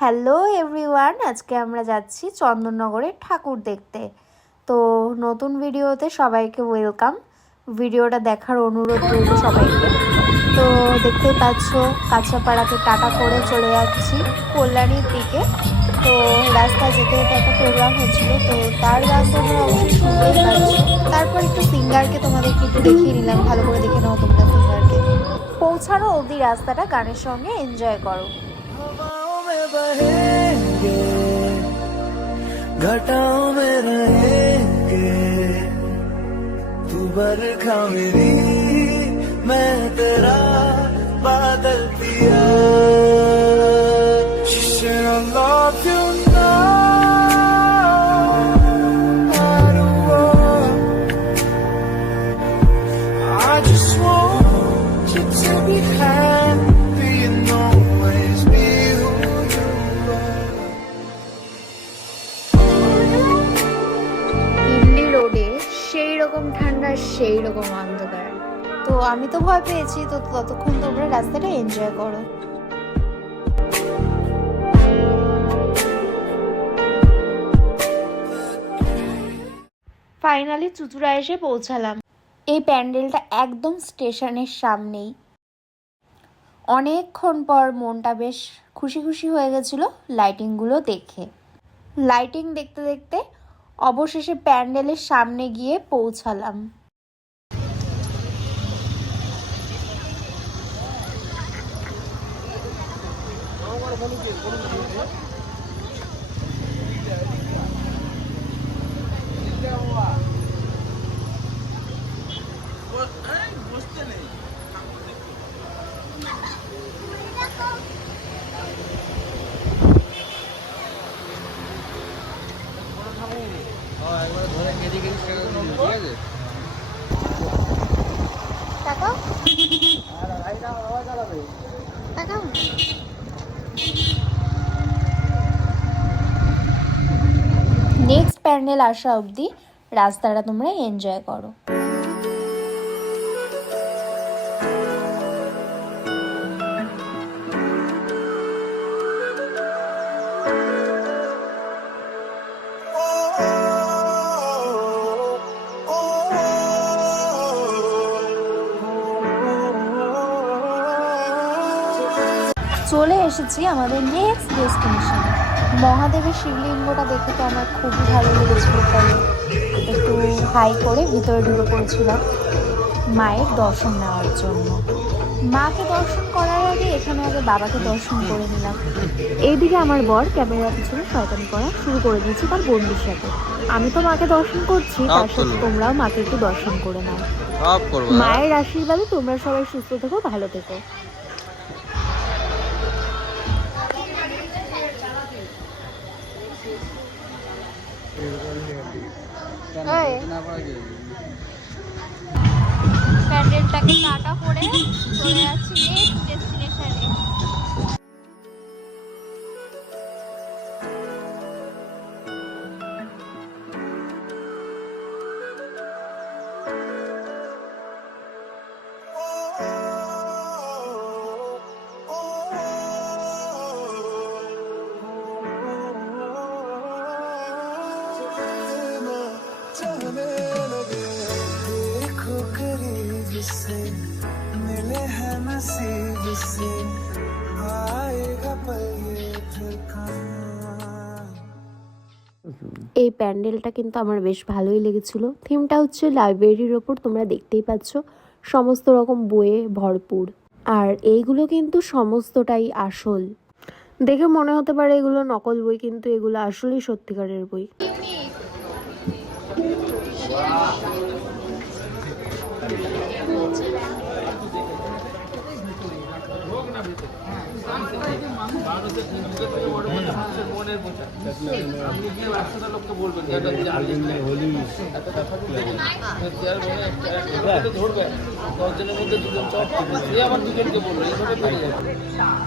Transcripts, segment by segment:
Hello everyone, আজকে আমরা যাচ্ছি চন্দননগরে ঠাকুর দেখতে। তো নতুন ভিডিওতে সবাইকে ওয়েলকাম। ভিডিওটা দেখার অনুরোধ রইল সবাইকে। তো দেখতেই পাচ্ছ কাঁচরাপাড়াকে টাটা করে চলে যাচ্ছি কল্যাণীর দিকে। তো রাস্তায় যেতে যেতে একটা প্রোগ্রাম হচ্ছিল, তো তার গান তোমরা অবশ্যই শুনতেই পাচ্ছ। তারপর একটু সিঙ্গারকে তোমাদেরকে একটু দেখিয়ে নিলাম, ভালো করে দেখে নাও তোমরা সিঙ্গারকে। পৌঁছানো অবধি রাস্তাটা গানের সঙ্গে এনজয় করো। बहेंगे घटाओं में रहेंगे, तू बरखा मेरी मैं तेरा बादल पिया। I love you now, I just want you to be happy and always be who you are. Delhi রোডে সেই রকম ঠান্ডা, সেই রকম অন্ধকার। তো আমি তো ভয় পেয়েছি, তো ততক্ষণ তোমরা রাস্তাটা এনজয় করো। ফাইনালি চুঁচুড়া এসে পৌঁছালাম। এই প্যান্ডেলটা একদম স্টেশনের সামনেই। অনেকক্ষণ পর মনটা বেশ খুশি খুশি হয়ে গেছিল লাইটিংগুলো দেখে। লাইটিং দেখতে দেখতে অবশেষে প্যান্ডেলের সামনে গিয়ে পৌঁছালাম। নেক্সট প্যান্ডেল আসা অবধি রাস্তাটা তোমরা এনজয় করো। চলে এসেছি আমাদের নেক্সট ডেস্টিনেশনে। মহাদেবের শিবলিঙ্গটা দেখে তো আমার খুবই ভালো লেগেছিল, তাই একটু হাই করে ভিতরে ঢুকে পড়েছিলাম মায়ের দর্শন নেওয়ার জন্য। মাকে দর্শন করার আগে এখানে আগে বাবাকে দর্শন করে নিলাম। এইদিকে আমার বর ক্যামেরার পিছনে শয়তানি করা শুরু করে দিয়েছে তার বন্ধুর সাথে। আমি তো মাকে দর্শন করছি, তার সাথে তোমরাও মাকে একটু দর্শন করে নাও। মায়ের আশীর্বাদে তোমরা সবাই সুস্থ থেকো, ভালো থেকো। প্যান্ডেলটাকে টাটা করে চলে যাচ্ছি নেক্সট ডেস্টিনেশনে। देखो करीब से मिले हैं नसीब से, आएगा पल ये फिर कहाँ। এই প্যান্ডেলটা কিন্তু আমার বেশ ভালোই লেগেছিল। থিমটা হচ্ছে লাইব্রেরির ওপর, তোমরা দেখতেই পাচ্ছ সমস্ত রকম বইয়ে ভরপুর। আর এইগুলো কিন্তু সমস্তটাই আসল। দেখে মনে হতে পারে এগুলো নকল বই, কিন্তু এগুলো আসলেই সত্যিকারের বই।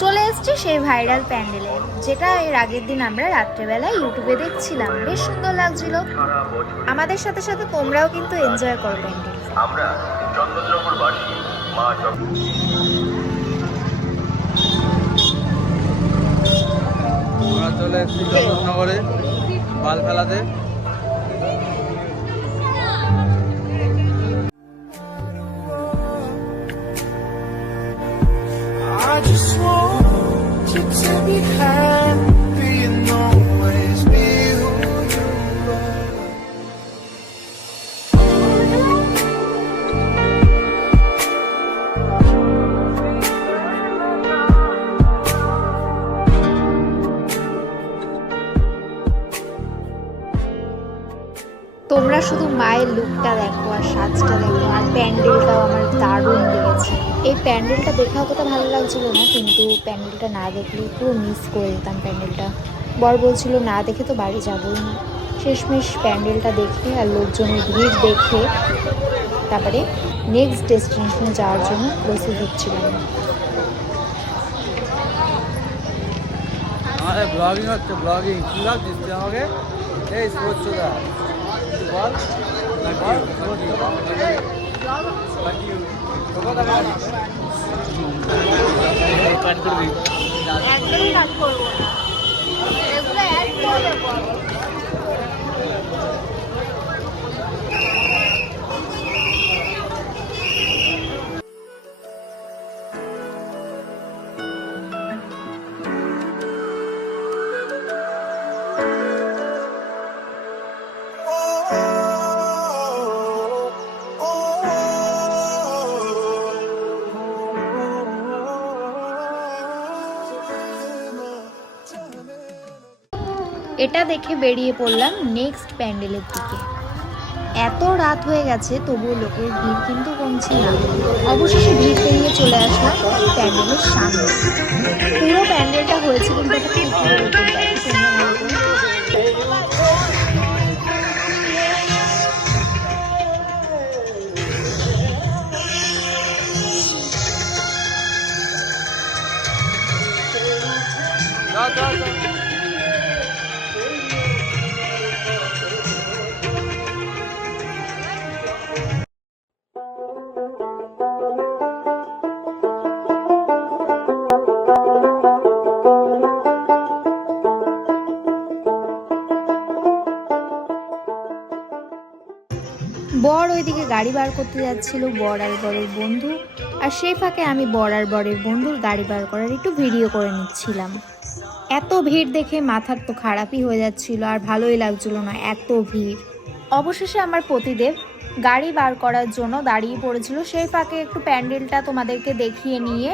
চলে এসছে সেই ভাইরাল প্যান্ডেলে, যেটা এর আগের দিন আমরা রাত্রেবেলা ইউটিউবে দেখছিলাম। বেশ সুন্দর লাগছিল। আমাদের সাথে সাথে তোমরাও কিন্তু এনজয় করো প্যান্ডেল। আমরা চন্দননগরবাসী মা চলে এসেছি চন্দননগরে বাল ফেলাতে। I just want you to be happy and always be who you are. তোমরা শুধু মায়ের লুকটা দেখো আর সাজটা দেখো, আর প্যান্ডেলটাও আমার দারুণ লেগেছে। এই প্যান্ডেলটা দেখে অতটা ভালো লাগছিল না, কিন্তু প্যান্ডেলটা না দেখলে পুরো মিস করে যেতাম প্যান্ডেলটা। বর বলছিল না দেখে তো বাড়ি যাবোই না। শেষমেশ প্যান্ডেলটা দেখে আর লোকজনের ভিড় দেখে তারপরে নেক্সট ডেস্টিনেশনে যাওয়ার জন্য প্রস্তুত হচ্ছিলাম। আমাদের ব্লগিং হচ্ছে, ব্লগিং কি লাগছিস তুই আমাকে? এই সোচ্চদা বল এটা দেখে বেরিয়ে পড়লাম নেক্সট প্যান্ডেলের দিকে। এত রাত হয়ে গেছে তবুও লোকের ভিড় কিন্তু কমছে না। অবশেষে ভিড় পেরিয়ে চলে আসলাম প্যান্ডেলের সামনে। পুরো প্যান্ডেলটা হয়েছে কিন্তু একটা পুকুরের উপর, দেখো তোমরা ভালো করে। বর ওইদিকে গাড়ি বার করতে যাচ্ছিল, বর আর বরের বন্ধু, আর সেই ফাঁকে আমি বর আর বরের বন্ধুর গাড়ি বার করার একটু ভিডিও করে নিচ্ছিলাম। এত ভিড় দেখে মাথার তো খারাপই হয়ে যাচ্ছিল, আর ভালোই লাগছিল না এত ভিড়। অবশেষে আমার পতিদেব গাড়ি বার করার জন্য দাঁড়িয়ে পড়েছিল। সেই ফাঁকে একটু প্যান্ডেলটা তোমাদেরকে দেখিয়ে নিয়ে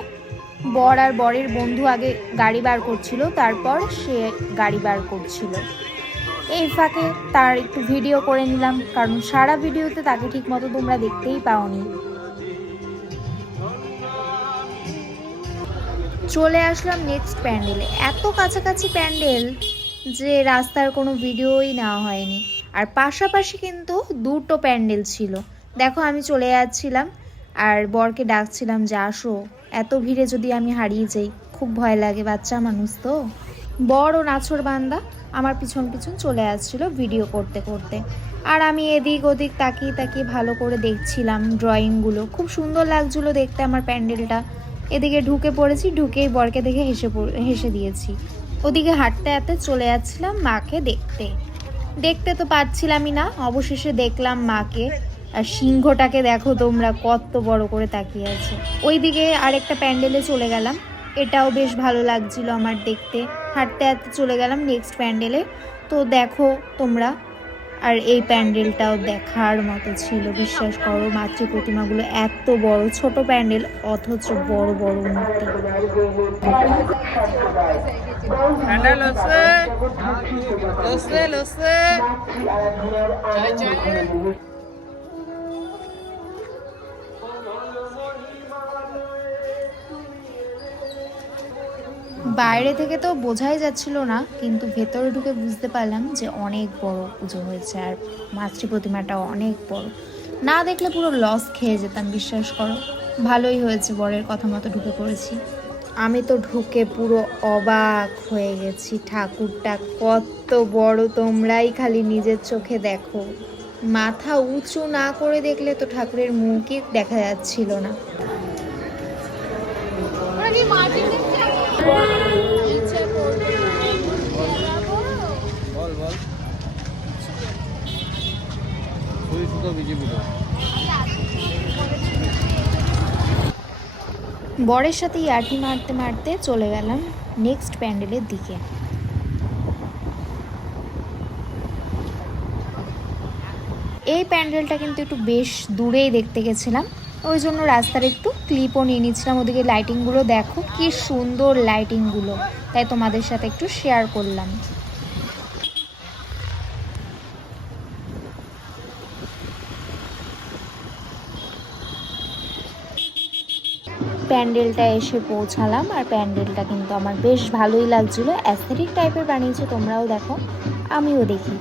বর আর বরের বন্ধু আগে গাড়ি বার করছিল, তারপর সে গাড়ি বার করছিল। এই ফাঁকে তার একটু ভিডিও করে নিলাম, কারণ সারা ভিডিওতে তাকে ঠিক মতো তোমরা দেখতেই পাওনি। চলে আসলাম নেক্সট প্যান্ডেলে। এত কাছাকাছি প্যান্ডেল যে রাস্তার কোনো ভিডিওই নেওয়া হয়নি, আর পাশাপাশি কিন্তু দুটো প্যান্ডেল ছিল। দেখো আমি চলে যাচ্ছিলাম আর বরকে ডাকছিলাম যে আসো, এত ভিড়ে যদি আমি হারিয়ে যাই খুব ভয় লাগে, বাচ্চা মানুষ তো। বড় নাছর বান্দা আমার পিছন পিছন চলে আসছিল ভিডিও করতে করতে, আর আমি এদিক ওদিক তাকিয়ে তাকিয়ে ভালো করে দেখছিলাম ড্রয়িংগুলো। খুব সুন্দর লাগছিলো দেখতে আমার প্যান্ডেলটা। এদিকে ঢুকে পড়েছি, ঢুকেই বরকে দেখে হেসে দিয়েছি। ওদিকে হাঁটতে হাঁটতে চলে যাচ্ছিলাম মাকে দেখতে। দেখতে তো পাচ্ছিলামই না, অবশেষে দেখলাম মাকে। আর সিংহটাকে দেখো তোমরা কত বড় করে তাকিয়ে আছে। ওইদিকে আরেকটা প্যান্ডেলে চলে গেলাম, এটাও বেশ ভালো লাগছিল আমার দেখতে। হাঁটতে হাঁটতে চলে গেলাম নেক্সট প্যান্ডেলে। তো দেখো তোমরা, আর এই প্যান্ডেলটাও দেখার মতো ছিল, বিশ্বাস করো। মাতৃ প্রতিমাগুলো এত বড়, ছোট প্যান্ডেল অথচ বড় বড় মূর্তি। বাইরে থেকে তো বোঝাই যাচ্ছিল না, কিন্তু ভেতরে ঢুকে বুঝতে পারলাম যে অনেক বড় পুজো হয়েছে, আর মাতৃ প্রতিমাটাও অনেক বড়। না দেখলে পুরো লস খেয়ে যেতাম, বিশ্বাস করো। ভালোই হয়েছে বরের কথা মতো ঢুকে পড়েছি। আমি তো ঢুকে পুরো অবাক হয়ে গেছি। ঠাকুরটা কত বড় তোমরাই খালি নিজের চোখে দেখো। মাথা উঁচু না করে দেখলে তো ঠাকুরের মুখই দেখা যাচ্ছিল না। दो बीजेपी को। বরের সাথে ইয়ার্কি মারতে মারতে চলে গেলাম নেক্সট প্যান্ডেলের দিকে। এই প্যান্ডেলটা কিন্তু একটু বেশ দূরেই দেখতে গেছিলাম, ওই জন্য রাস্তার একটু ক্লিপও নিয়ে নিচ্ছিলাম। ওদিকে লাইটিংগুলো দেখো কি সুন্দর লাইটিংগুলো, তাই তোমাদের সাথে একটু শেয়ার করলাম। প্যান্ডেলটা এসে পৌঁছালাম, আর প্যান্ডেলটা কিন্তু আমার বেশ ভালোই লাগছিলো, অ্যাস্থেটিক টাইপের বানিয়েছে। তোমরাও দেখো, আমিও দেখি।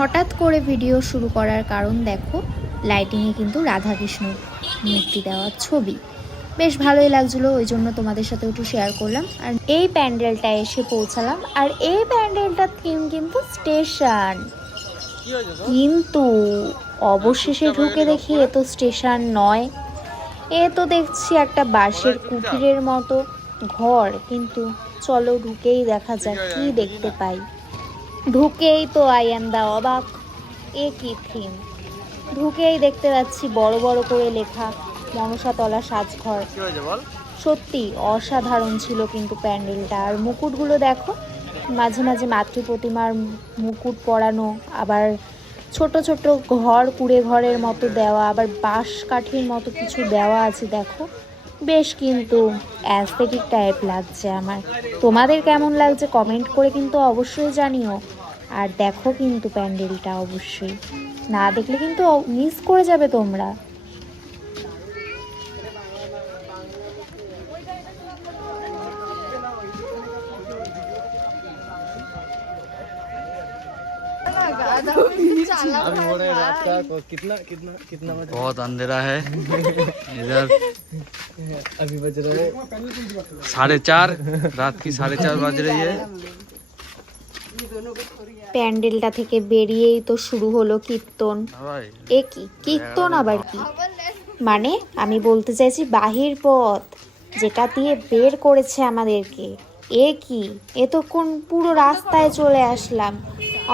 হঠাৎ করে ভিডিও শুরু করার কারণ দেখো, লাইটিংয়ে কিন্তু রাধাকৃষ্ণ মূর্তি দেওয়ার ছবি বেশ ভালোই লাগছিলো, ওই জন্য তোমাদের সাথে একটু শেয়ার করলাম। আর এই প্যান্ডেলটা এসে পৌঁছালাম, আর এই প্যান্ডেলটার থিম কিন্তু স্টেশন, কিন্তু অবশেষে ঢুকে দেখি এ তো স্টেশন নয়, এ তো দেখছি একটা বাঁশের কুটিরের মতো ঘর। কিন্তু চলো ঢুকেই দেখা যাক কি দেখতে পাই। ঢুকেই তো আই এম দা অবাক, এ কি থিম! ঢুকেই দেখতে পাচ্ছি বড় বড় করে লেখা মনসাতলা সাজঘর। সত্যি অসাধারণ ছিল কিন্তু প্যান্ডেলটা। আর মুকুটগুলো দেখো, মাঝে মাঝে মাতৃ প্রতিমার মুকুট পরানো, আবার ছোট ছোট ঘর, কুড়ে ঘরের মতো দেওয়া, আবার বাঁশ কাঠির মতো কিছু দেওয়া আছে। দেখো বেশ কিন্তু অ্যাস্থেটিক টাইপ লাগছে আমার। তোমাদের কেমন লাগছে কমেন্ট করে কিন্তু অবশ্যই জানিও। আর দেখো কিন্তু প্যান্ডেলটা অবশ্যই, না দেখলে কিন্তু মিস করে যাবে তোমরা। अभी हो रहा है रात का कितना कितना कितना बज बहुत अंधेरा है इधर। अभी बज रहे 4:30, रात की 4:30 बज रही है। প্যান্ডেলটা থেকে বেরিয়েই তো শুরু হলো কীর্তন। এ কি কীর্তন আবার কি? মানে আমি বলতে চাইছি বাহির পথ, যেটা দিয়ে বের করেছে আমাদেরকে। এ কি, এ তো কোন পুরো রাস্তায় চলে আসলাম।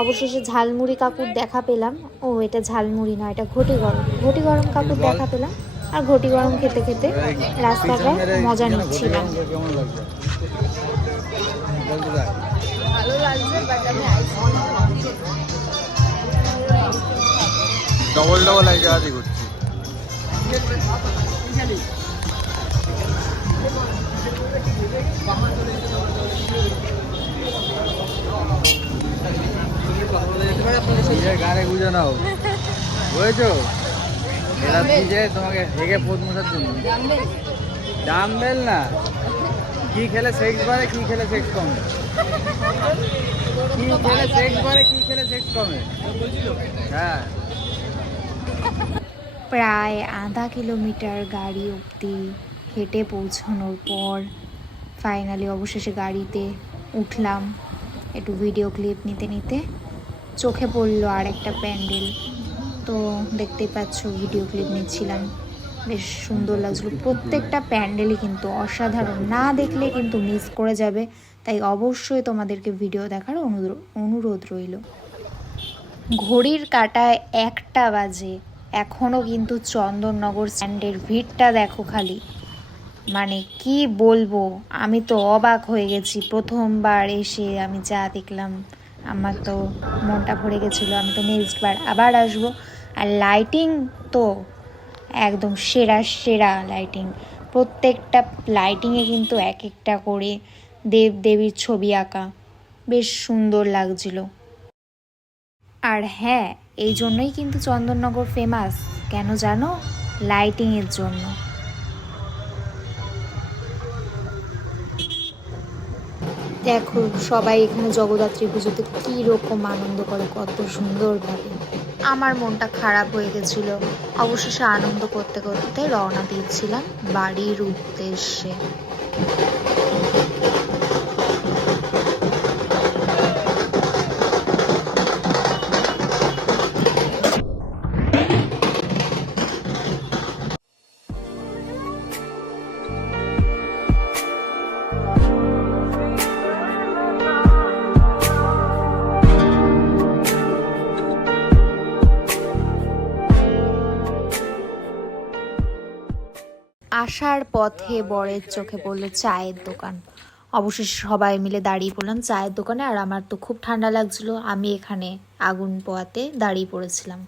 অবশেষে ঝালমুড়ি কাকুর দেখা পেলাম। ও এটা ঝালমুড়ি না, এটা ঘটি গরম। ঘটি গরম কাকুর দেখা পেলাম, আর ঘটি গরম খেতে খেতে রাস্তাটায় মজা নিচ্ছিলাম। ভালো লাগছে, বাট আমি ডবল ডবল এক জায়গাতে ঘুরছি। গাড়ি বুঝে নাও, বুঝেছো? এরা বুঝে তোমাকে হেগে পথ মোছার জন্য ডাম্বেল না, কি খেলে সেক্স বাড়ে, কি খেলে সেক্স কমে, কি খেলে সেক্স বাড়ে, কি খেলে সেক্স কমে। হ্যাঁ, প্রায় আধা কিলোমিটার গাড়ি অবধি হেঁটে পৌঁছানোর পর ফাইনালি অবশেষে গাড়িতে উঠলাম। একটু ভিডিও ক্লিপ নিতে নিতে চোখে পড়লো আর একটা প্যান্ডেল, তো দেখতেই পাচ্ছ ভিডিও ক্লিপ নিচ্ছিলাম। বেশ সুন্দর লাগছিলো, প্রত্যেকটা প্যান্ডেলই কিন্তু অসাধারণ, না দেখলে কিন্তু মিস করে যাবে। তাই অবশ্যই তোমাদেরকে ভিডিও দেখার অনুরোধ রইল। ঘড়ির কাঁটায় 1টা বাজে, এখনও কিন্তু চন্দননগর স্ট্যান্ডের ভিড়টা দেখো খালি, মানে কি বলবো, আমি তো অবাক হয়ে গেছি। প্রথমবার এসে আমি যা দেখলাম আমার তো মনটা ভরে গেছিলো, আমি তো নেক্সট বার আবার আসবো। আর লাইটিং তো একদম সেরা সেরা লাইটিং, প্রত্যেকটা লাইটিংয়ে কিন্তু এক একটা করে দেব দেবীর ছবি আঁকা, বেশ সুন্দর লাগছিল। আর হ্যাঁ, এই জন্যই কিন্তু চন্দননগর ফেমাস, কেন জানো? লাইটিংয়ের জন্য। দেখো সবাই এখানে জগদ্ধাত্রী পুজোতে কী রকম আনন্দ করে, কত সুন্দরভাবে। আমার মনটা খারাপ হয়ে গেছিল, অবশেষে আনন্দ করতে করতে রওনা দিচ্ছিলাম বাড়ির উদ্দেশ্যে। আসার পথে বরের চোখে পড়লো চায়ের দোকান। অবশেষে সবাই মিলে দাঁড়িয়ে পড়লাম চায়ের দোকানে। আর আমার তো খুব ঠান্ডা লাগছিল, আমি এখানে আগুন পোয়াতে দাঁড়িয়ে পড়েছিলাম।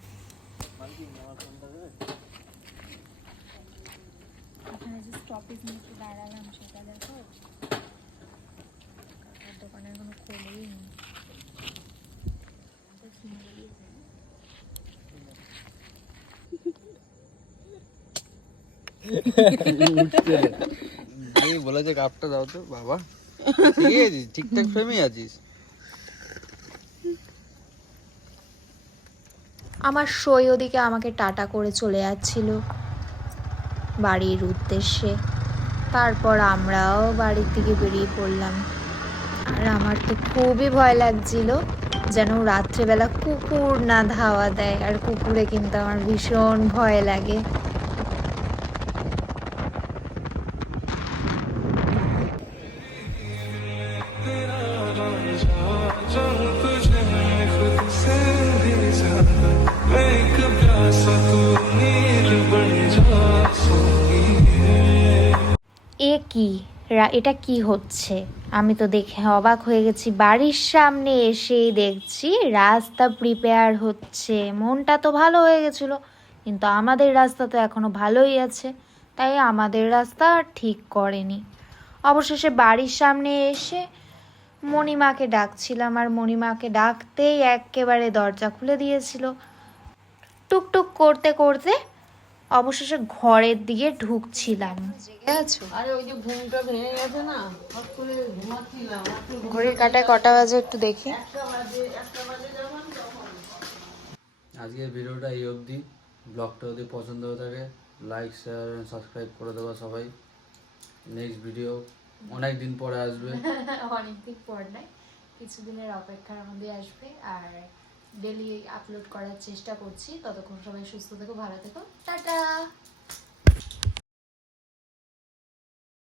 বলেছে কাপটা দাও তো বাবা, ঠিক আছিস? ঠিকঠাক ফ্রেমে আছিস? আমার সই ওদিকে আমাকে টাটা করে চলে যাচ্ছিল বাড়ির উদ্দেশ্যে। তারপর আমরাও বাড়ির দিকে বেরিয়ে পড়লাম। আর আমার তো খুবই ভয় লাগছিল, যেন রাত্রেবেলা কুকুর না ধাওয়া দেয়। আর কুকুরে কিন্তু আমার ভীষণ ভয় লাগে। এটা কি হচ্ছে? আমি তো দেখে অবাক হয়ে গেছি, বাড়ির সামনে এসেই দেখছি রাস্তা প্রিপেয়ার হচ্ছে। মনটা তো ভালো হয়ে গেছিল, কিন্তু আমাদের রাস্তা তো এখনো ভালোই আছে, তাই আমাদের রাস্তা ঠিক করেনি। অবশেষে বাড়ির সামনে এসে মণিমাকে ডাকছিলাম, আর মণিমাকে ডাকতেই একেবারে দরজা খুলে দিয়েছিল। টুকটুক করতে করতে অবশেষে ঘরের দিকে ঢুকছিলাম। ঘড়ির কাঁটায় কটা বাজে একটু দেখি। আজকের ভিডিওটা এই অবধি। ব্লগটা যদি পছন্দ হয়ে থাকে লাইক শেয়ার সাবস্ক্রাইব করে দেবো সবাই। নেক্সট ভিডিও অনেক দিন পরে আসবে। অনেকদিন পর নয়, কিছুদিনের অপেক্ষার মধ্যে আসবে। আর ডেলি আপলোড করার চেষ্টা করছি। ততক্ষণ সবাই সুস্থ থেকো, ভালো থেকো, টাটা।